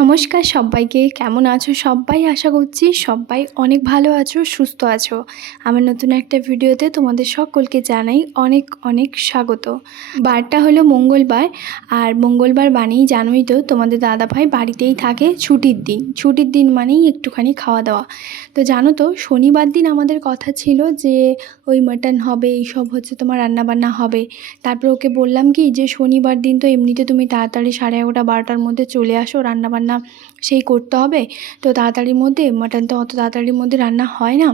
নমস্কার সবাইকে, কেমন আছো সবাই? আশা করছি সবাই অনেক ভালো আছো, সুস্থ আছো। আমার নতুন একটা ভিডিওতে তোমাদের সকলকে জানাই অনেক অনেক স্বাগত। বারটা হলো মঙ্গলবার, আর মঙ্গলবার মানেই জানোই তো তোমাদের দাদাভাই বাড়িতেই থাকে। ছুটির দিন মানেই একটুখানি খাওয়া দাওয়া। তো জানো তো শনিবার দিন আমাদের কথা ছিল যে ওই মাটন হবে, এইসব হচ্ছে তোমার রান্নাবান্না হবে। তারপর ওকে বললাম কি যে শনিবার দিন তো এমনিতে তুমি তাড়াতাড়ি 11:30 12টার মধ্যে চলে আসো, রান্নাবান্না সেই করতে হবে। তো তাড়াতাড়ির মধ্যে মাটন তো অত তাড়াতাড়ির মধ্যে রান্না হয় না।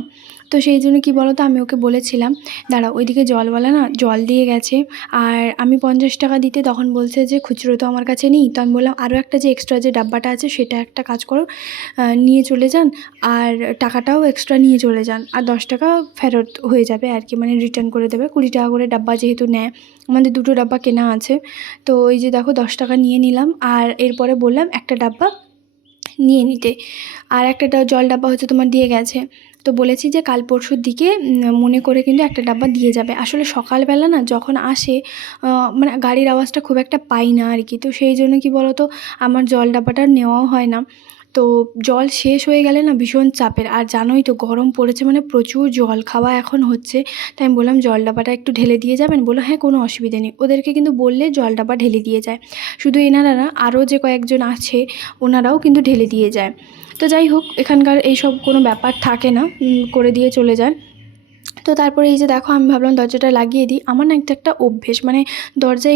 তো সেই জন্য কী বলো তো, আমি ওকে বলেছিলাম দাঁড়া, ওইদিকে জলওয়ালা না জল দিয়ে গেছে, আর আমি 50 টাকা দিতে তখন বলছে যে খুচরো তো আমার কাছে নেই। তো আমি বললাম আরও একটা যে এক্সট্রা যে ডাব্বাটা আছে সেটা একটা কাজ করো, নিয়ে চলে যান, আর টাকাটাও এক্সট্রা নিয়ে চলে যান, আর 10 টাকা ফেরত হয়ে যাবে আর কি, মানে রিটার্ন করে দেবে। 20 টাকা করে ডাব্বা যেহেতু নেয়, আমাদের 2টো ডাব্বা কেনা আছে। তো ওই যে দেখো 10 টাকা নিয়ে নিলাম, আর এরপরে বললাম একটা ডাব্বা নিয়ে নিতে, আর একটা জল ডাব্বা হচ্ছে তোমার দিয়ে গেছে। তো বলেছি যে কাল পরশুর দিকে মনে করে কিন্তু একটা ডাব্বা দিয়ে যাবে। আসলে সকালবেলা না যখন আসে মানে গাড়ির আওয়াজটা খুব একটা পাই না আর কি। তো সেই জন্য কি বলো তো, আমার জল ডাব্বাটা নেওয়াও হয় না। তো জল শেষ হয়ে গেলে না ভীষণ চাপের, আর জানোই তো গরম পড়েছে, মানে প্রচুর জল খাওয়া এখন হচ্ছে। তাই আমি বললাম জল ডাব্বাটা একটু ঢেলে দিয়ে যাবেন। বললো হ্যাঁ, কোনো অসুবিধা নেই। ওদেরকে কিন্তু বললে জল ডাব্বা ঢেলে দিয়ে যায়। শুধু এনারা না, আরও যে কয়েকজন আছে ওনারাও কিন্তু ঢেলে দিয়ে যায়। তো যাই হোক, এখানকার এইসব কোনো ব্যাপার থাকে না, করে দিয়ে চলে যায়। তো তারপরে এই যে দেখো, আমি ভাবলাম দরজাটা লাগিয়ে দিই। আমার না একটা অভ্যেস, মানে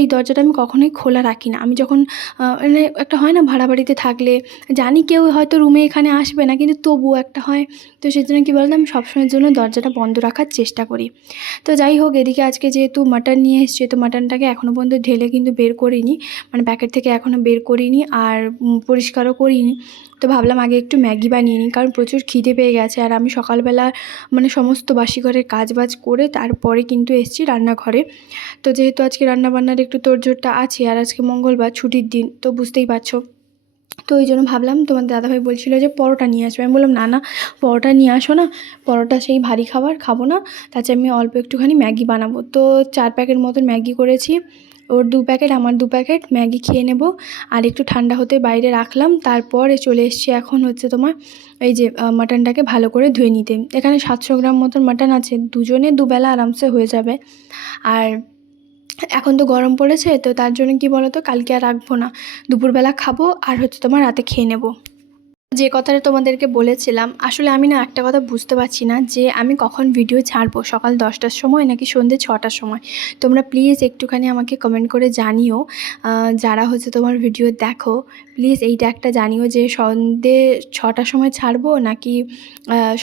এই দরজাটা আমি কখনোই খোলা রাখি না। আমি যখন মানে একটা হয় না ভাড়া বাড়িতে থাকলে, জানি কেউ হয়তো রুমে এখানে আসবে না, কিন্তু তবুও একটা হয়। তো সেই জন্য কী বলতো, আমি সবসময়ের জন্য দরজাটা বন্ধ রাখার চেষ্টা করি। তো যাই হোক, এদিকে আজকে যেহেতু মাটন নিয়ে এসছে, তো মাটনটাকে এখনও পর্যন্ত ঢেলে কিন্তু বের করিনি, মানে প্যাকেট থেকে এখনও বের করিনি, আর পরিষ্কারও করিনি। তো ভাবলাম আগে একটু ম্যাগি বানিয়ে নিই, কারণ প্রচুর খিদে পেয়ে গেছে। আর আমি সকালবেলা মানে সমস্ত বাসি ঘরের কাজবাজ করে তারপরে কিন্তু এসেছি রান্নাঘরে। তো যেহেতু আজকে রান্নাবান্নার একটু তোড়জোড়টা আছে, আর আজকে মঙ্গলবার ছুটির দিন, তো বুঝতেই পারছো। তো ওই জন্য ভাবলাম, তোমার দাদাভাই বলছিল যে পরোটা নিয়ে আসবে। আমি বললাম না না, পরোটা নিয়ে আসো না, পরোটা সেই ভারী খাবার খাবো না, তাছাড়া আমি অল্প একটুখানি ম্যাগি বানাবো। তো 4 প্যাকেট মতন ম্যাগি করেছি, ওর 2 প্যাকেট আমার 2 প্যাকেট ম্যাগি খেয়ে নেব। আর একটু ঠান্ডা হতে বাইরে রাখলাম, তারপরে চলে এসেছি এখন হচ্ছে তোমার এই যে মাটনটাকে ভালো করে ধুয়ে নিতে। এখানে 700 গ্রাম মতন মাটন আছে, দুজনে দুবেলা আরামসে হয়ে যাবে। আর এখন তো গরম পড়েছে, তো তার জন্য কি বলো তো, কালকে আর রাখবো না, দুপুরবেলা খাবো, আর হচ্ছে তোমার রাতে খেয়ে নেব। যে কথাটা তোমাদেরকে বলেছিলাম, আসলে আমি না একটা কথা বুঝতে পারছি না যে আমি কখন ভিডিও ছাড়বো, সকাল 10টার সময় নাকি সন্ধ্যে 6টার সময়। তোমরা প্লিজ একটুখানি আমাকে কমেন্ট করে জানিও, যারা হচ্ছে তোমার ভিডিও দেখো, প্লিজ এইটা একটা জানিও যে সন্ধ্যে 6টার সময় ছাড়বো নাকি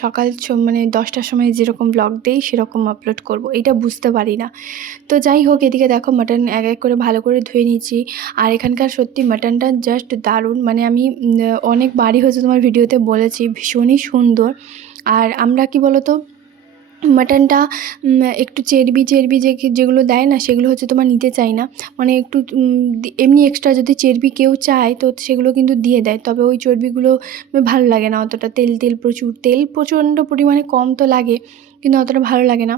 সকাল মানে 10টার সময় যেরকম ব্লগ দেই সেরকম আপলোড করব, এইটা বুঝতে পারি না। তো যাই হোক, এদিকে দেখো মাটন এক এক করে ভালো করে ধুয়ে নিচ্ছি। আর এখানকার সত্যি মাটনটা জাস্ট দারুণ, মানে আমি অনেকবারই হচ্ছে তোমার ভিডিওতে বলেছি ভীষণই সুন্দর। আর আমরা কি বলো তো, মাটনটা একটু চর্বি যেগুলো দেয় না, সেগুলো হচ্ছে তোমার নিতে চাই না। মানে একটু এমনি এক্সট্রা যদি চর্বি কেউ চায় তো সেগুলো কিন্তু দিয়ে দেয়, তবে ওই চর্বিগুলো ভালো লাগে না অতটা। প্রচুর তেল প্রচণ্ড পরিমাণে কম তো লাগে, কিন্তু অতটা ভালো লাগে না।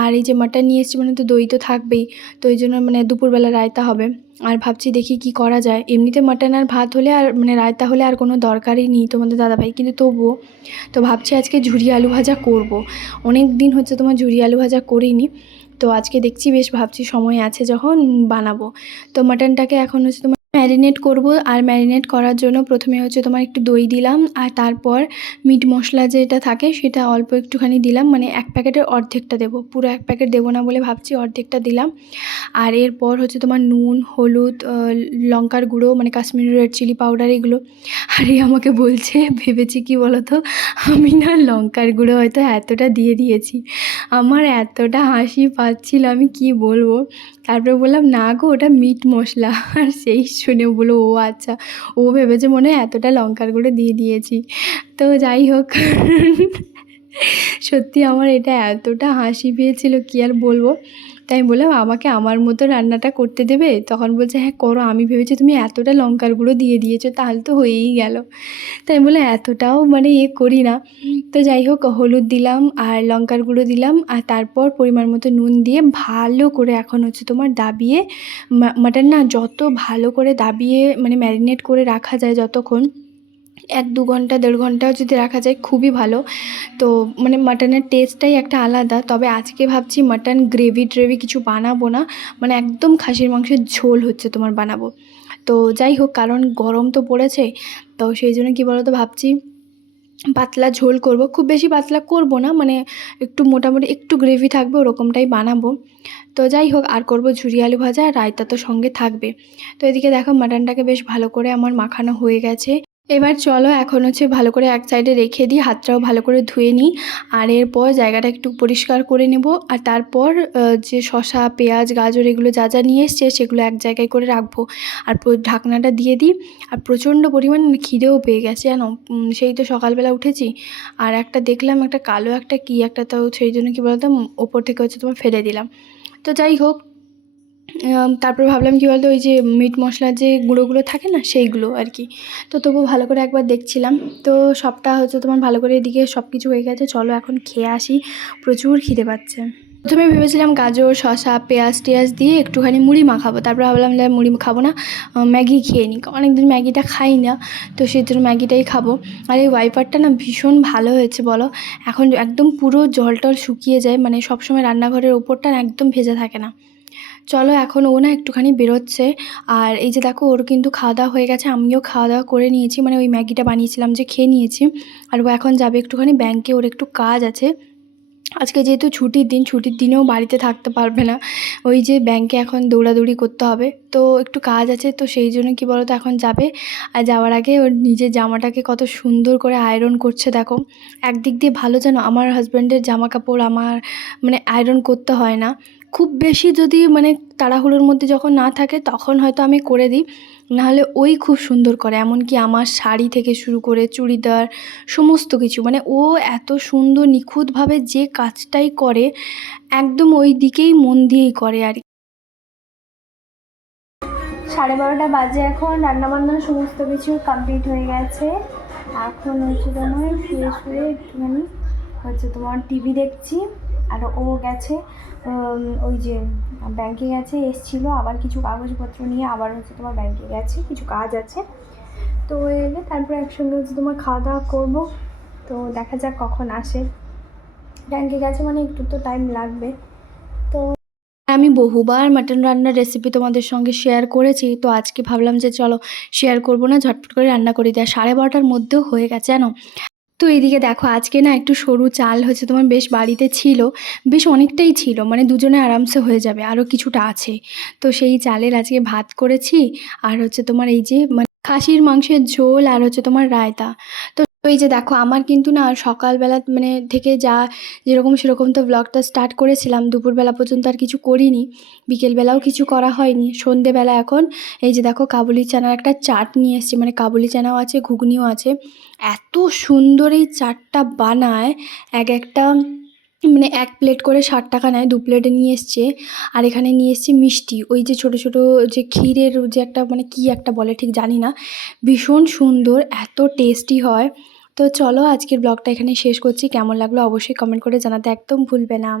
আর এই যে মাটন নিয়ে এসেছি মানে তো দই তো থাকবেই। তো এই জন্য মানে দুপুরবেলা রায়তা হবে, আর ভাবছি দেখি কি করা যায়। এমনিতে মাটন আর ভাত হলে আর মানে রায়তা হলে আর কোনো দরকারই নেই তোমাদের দাদাভাই, কিন্তু তবুও তো ভাবছি আজকে ঝুরি আলু ভাজা করব। অনেক দিন হচ্ছে তোমার ঝুরি আলু ভাজা করিনি, তো আজকে দেখছি বেশ, ভাবছি সময় আছে যখন বানাবো। তো মাটনটাকে এখন হচ্ছে তোমার ম্যারিনেট করব। আর ম্যারিনেট করার জন্য প্রথমে হচ্ছে তোমার একটু দই দিলাম, আর তারপর মিট মশলা যেটা থাকে সেটা অল্প একটুখানি দিলাম, মানে 1 প্যাকেটের অর্ধেকটা দেবো, পুরো 1 প্যাকেট দেবো না বলে ভাবছি অর্ধেকটা দিলাম। আর এরপর হচ্ছে তোমার নুন, হলুদ, লঙ্কার গুঁড়ো মানে কাশ্মীরি রেড চিলি পাউডার, এগুলো। আর আমাকে বলছে, ভেবেছি কি বলো তো, আমি না লঙ্কার গুঁড়ো হয়তো এতটা দিয়ে দিয়েছি। আমার এতটা হাসি পাচ্ছিল, আমি কি বলবো। তারপরে বললাম না গো, ওটা মিট মশলা। আর সেই শুনে বললো ও আচ্ছা, ও ভেবেছে মনে হয় এতটা লঙ্কার গুঁড়ো দিয়ে দিয়েছি। তো যাই হোক, সত্যি আমার এটা এতটা হাসি পেয়েছিল কি আর বলবো। তাই আমি বললাম, আমাকে আমার মতো রান্নাটা করতে দেবে? তখন বলছে, হ্যাঁ করো। আমি ভেবেছি তুমি এতটা লঙ্কার গুঁড়ো দিয়ে দিয়েছো, তাহলে তো হয়েই গেল। তাই আমি বললাম এতটাও মানে করি না। তো যাই হোক, হলুদ দিলাম আর লঙ্কার গুঁড়ো দিলাম, আর তারপর পরিমাণ মতো নুন দিয়ে ভালো করে এখন হচ্ছে তোমার দাবিয়ে, মাটন না যত ভালো করে দাবিয়ে মানে ম্যারিনেট করে রাখা যায় যতক্ষণ, 1-2 ঘন্টা 1.5 ঘন্টাও যদি রাখা যায় খুবই ভালো। তো মানে মাটনের টেস্টটাই একটা আলাদা। তবে আজকে ভাবছি মাটন গ্রেভি কিছু বানাবো না, মানে একদম খাসির মাংসের ঝোল হচ্ছে তোমার বানাবো। তো যাই হোক, কারণ গরম তো পড়েছে, তো সেই জন্য কী বলো তো, ভাবছি পাতলা ঝোল করব। খুব বেশি পাতলা করব না, মানে একটু মোটামুটি একটু গ্রেভি থাকবে ওরকমটাই বানাবো। তো যাই হোক, আর করব ঝুরি আলু ভাজা, আর রায়তা তো সঙ্গে থাকবে। তো এদিকে দেখো মাটনটাকে বেশ ভালো করে আমার মাখানো হয়ে গেছে। এবার চলো এখন হচ্ছে ভালো করে এক সাইডে রেখে দিই, হাতটাও ভালো করে ধুয়ে নিই। আর এরপর জায়গাটা একটু পরিষ্কার করে নেব, আর তারপর যে শসা, পেঁয়াজ, গাজর এগুলো যা যা নিয়ে এসছে সেগুলো এক জায়গায় করে রাখবো। আর ঢাকনাটা দিয়ে দিই। আর প্রচণ্ড পরিমাণ খিদেও পেয়ে গেছে জানো, সেই তো সকালবেলা উঠেছি। আর একটা দেখলাম একটা কালো একটা কী একটা, তো সেই জন্য কী বলতো ওপর থেকে হচ্ছে তোমার ফেলে দিলাম। তো যাই হোক, তারপর ভাবলাম কী বলতো, ওই যে মিট মশলার যে গুঁড়োগুলো থাকে না সেইগুলো আর কি। তো তবু ভালো করে একবার দেখছিলাম। তো সবটা হচ্ছে তোমার ভালো করে এদিকে সব কিছু হয়ে গেছে। চলো এখন খেয়ে আসি, প্রচুর খিদে পাচ্ছে। প্রথমে ভেবেছিলাম গাজর, শসা, পেঁয়াজ টেয়াজ দিয়ে একটুখানি মুড়ি মাখাবো, তারপর ভাবলাম যে মুড়ি খাবো না, ম্যাগি খেয়ে নিই। অনেকদিন ম্যাগিটা খাই না, তো সেই জন্য ম্যাগিটাই খাবো। আর এই ওয়াইপারটা না ভীষণ ভালো হয়েছে বলো, এখন একদম পুরো জল টল শুকিয়ে যায়, মানে সবসময় রান্নাঘরের ওপরটা একদম ভেজা থাকে না। চলো এখন ও না একটুখানি বেরোচ্ছে। আর এই যে দেখো, ওর কিন্তু খাওয়া দাওয়া হয়ে গেছে, আমিও খাওয়া দাওয়া করে নিয়েছি, মানে ওই ম্যাগিটা বানিয়েছিলাম যে খেয়ে নিয়েছি। আর ও এখন যাবে একটুখানি ব্যাংকে, ওর একটু কাজ আছে। আজকে যেহেতু ছুটির দিন, ছুটির দিনেও বাড়িতে থাকতে পারবে না, ওই যে ব্যাংকে এখন দৌড়াদৌড়ি করতে হবে, তো একটু কাজ আছে, তো সেই জন্য কী বলো তো এখন যাবে। আর যাওয়ার আগে ওর নিজের জামাটাকে কত সুন্দর করে আয়রন করছে দেখো। একদিক দিয়ে ভালো, যেন আমার হাজব্যান্ডের জামা কাপড় আমার মানে আয়রন করতে হয় না। খুব বেশি যদি মানে তাড়াহুড়োর মধ্যে যখন না থাকে তখন হয়তো আমি করে দিই, নাহলে ওই খুব সুন্দর করে। এমনকি আমার শাড়ি থেকে শুরু করে চুড়িদার সমস্ত কিছু, মানে ও এত সুন্দর নিখুঁতভাবে যে কাজটাই করে, একদম ওই দিকেই মন দিয়েই করে আর কি। 12:30 বাজে এখন, রান্নাবান্না সমস্ত কিছু কমপ্লিট হয়ে গেছে। এখন হচ্ছে তোমার শুয়ে শুয়ে একটুখানি হচ্ছে তোমার টিভি দেখছি। আর ও গেছে ওই যে ব্যাংকে গেছে, এসছিলো আবার কিছু কাগজপত্র নিয়ে, আবার হচ্ছে তোমার ব্যাংকে গেছে, কিছু কাজ আছে। তো এলে তারপরে একসঙ্গে হচ্ছে তোমার খাওয়া দাওয়া করবো। তো দেখা যাক কখন আসে। ব্যাংকে গেছে মানে একটু তো টাইম লাগবে। তো আমি বহুবার মাটন রান্নার রেসিপি তোমাদের সঙ্গে শেয়ার করেছি, তো আজকে ভাবলাম যে চলো শেয়ার করবো না, ঝটপট করে রান্না করে দেয়। 12:30টার মধ্যেও হয়ে গেছে জানো। তো এইদিকে দেখো, আজকে না একটু সরু চাল হচ্ছে তোমার বেশ বাড়িতে ছিল, বেশ অনেকটাই ছিল, মানে দুজনে আরামসে হয়ে যাবে, আরও কিছুটা আছে। তো সেই চালের আজকে ভাত করেছি, আর হচ্ছে তোমার এই যে মানে খাসির মাংসের ঝোল, আর হচ্ছে তোমার রায়তা। তো এই যে দেখো, আমার কিন্তু না সকালবেলা মানে থেকে যা যেরকম সেরকম তো ব্লগটা স্টার্ট করেছিলাম, দুপুরবেলা পর্যন্ত আর কিছু করিনি, বিকেলবেলাও কিছু করা হয়নি। সন্ধেবেলা এখন এই যে দেখো কাবুলি চানার একটা চাট নিয়ে এসেছি, মানে কাবুলি চানাও আছে, ঘুগনিও আছে। এত সুন্দর এই চাটটা বানায়, এক একটা মানে 1 প্লেট করে 60 টাকা নেয়, 2 প্লেটে নিয়ে এসছে। আর এখানে নিয়ে এসছি মিষ্টি, ওই যে ছোটো ছোটো যে ক্ষীরের যে একটা মানে কী একটা বলে ঠিক জানি না, ভীষণ সুন্দর, এত টেস্টি হয়। তো চলো আজকের ব্লগটা এখানে শেষ করছি, কেমন লাগলো অবশ্যই কমেন্ট করে জানাতে একদম ভুলবে না।